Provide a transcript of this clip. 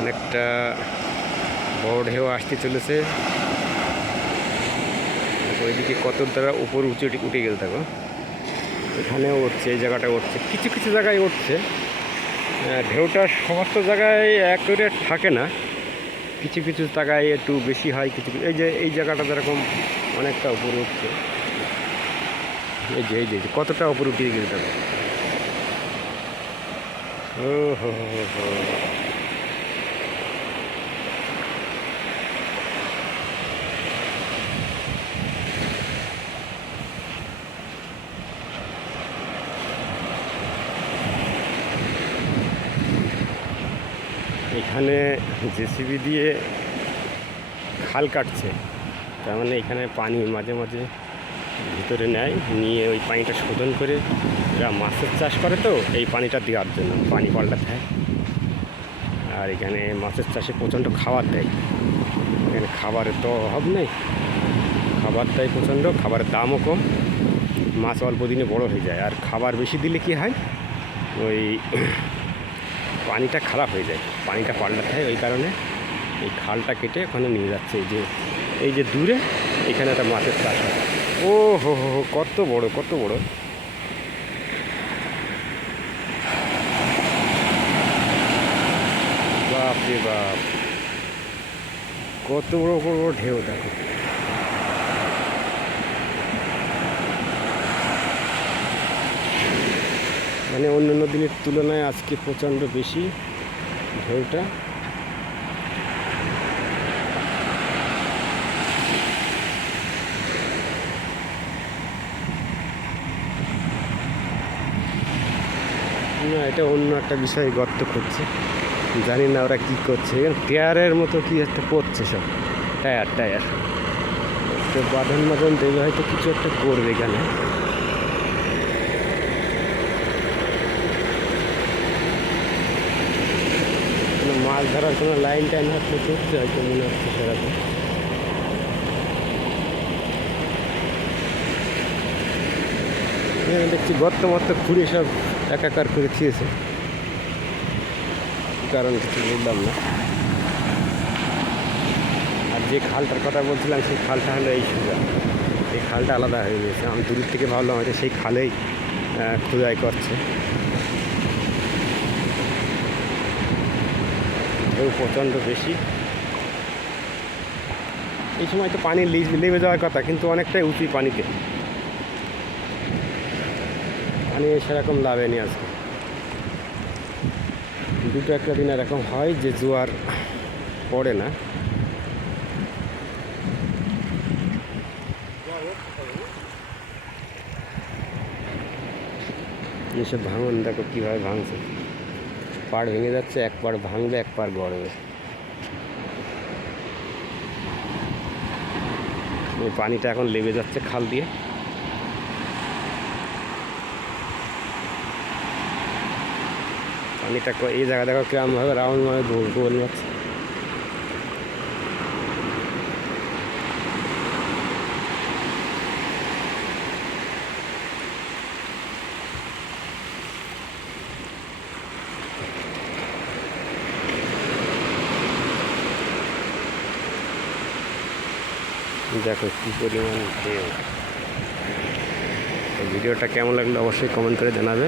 অনেকটা বড় ঢেউ আসতে চলেছে। ওইদিকে কত দ্বারা উপর উঠে গেল থাকো, এখানেও উঠছে, এই জায়গাটা উঠছে, কিছু কিছু জায়গায় উঠছে। ঢেউটা সমস্ত জায়গায় অ্যাকুরেট থাকে না, কিছু কিছু জায়গায় একটু বেশি হয়, কিছু এই যে এই জায়গাটা যেরকম অনেকটা উপরে উঠছে। এই যে কতটা উপরে উঠিয়ে গেছে দেখো। ও হো হো হো, এখানে জেসিবি দিয়ে খাল কাটছে, তার মানে এখানে পানি মাঝে মাঝে ভিতরে নেয়, নিয়ে ওই পানিটা শোধন করে এরা মাছের চাষ করে, তো এই পানিটা দেওয়ার জন্য পানি পাল্টাতে হয়। আর এখানে মাছের চাষে প্রচণ্ড খাবার দেয়, এখানে খাবারের তো অভাব নেই, খাবার দেয় প্রচণ্ড, খাবারের দামও কম, মাছ অল্প দিনে বড় হয়ে যায়। আর খাবার বেশি দিলে কি হয়, ওই পানিটা খারাপ হয়ে যায়, পানিটা পাল্টাতে হয়। ওই কারণে এই খালটা কেটে ওখানে নিয়ে যাচ্ছে। এই যে দূরে এখানে একটা মাছের চাষ হয়। ও হো হো হো, কত বড় কত বড়, বাপ রে বাপ, কত বড় বড় ঢেউ দেখো। মানে অন্যান্য দিনের তুলনায় আজকে প্রচণ্ড বেশি ঢেউটা। না, এটা অন্য একটা বিষয়ে গর্ত করছে, জানি না ওরা কী করছে। টায়ারের মতো কি একটা করছে, সব টায়ার তো বাঁধন দেবে, হয়তো কিছু একটা করবে এখানে। মাছ ধরার কোনো লাইন টাইন হাতে করছে হয়তো, মনে হচ্ছে সেরকম। দেখছি গর্ত মর্ত খুঁড়ে সব একাকার করে খেয়েছে, কারণ কিছু বললাম না। আর যে খালটার কথা বলছিলাম সেই খালটা হলো এই সোজা, এই খালটা আলাদা হয়ে গেছে। আমি দূর থেকে ভাবলাম হয়তো সেই খালেই খোদাই করছে। ঢেউ প্রচণ্ড বেশি, এই সময় তো পানি লেবে যাওয়ার কথা, কিন্তু অনেকটাই উঁচু পানিতে, পানি সেরকম লাভেনি আজকে। দুটো একটা দিন এরকম হয় যে জোয়ার পড়ে না। এসব ভাঙন দেখো কীভাবে ভাঙছে, পাড় ভেঙে যাচ্ছে, এক পাড় ভাঙবে এক পাড় গড়বে। এই পানিটা এখন লেবে যাচ্ছে খাল দিয়ে। পানিটা এই জায়গা দেখো কেমনভাবে রাউন্ডভাবে গোল যাচ্ছে। দেখো কী পরিমাণ ঢেউ। ভিডিওটা কেমন লাগলো অবশ্যই কমেন্ট করে জানাবে।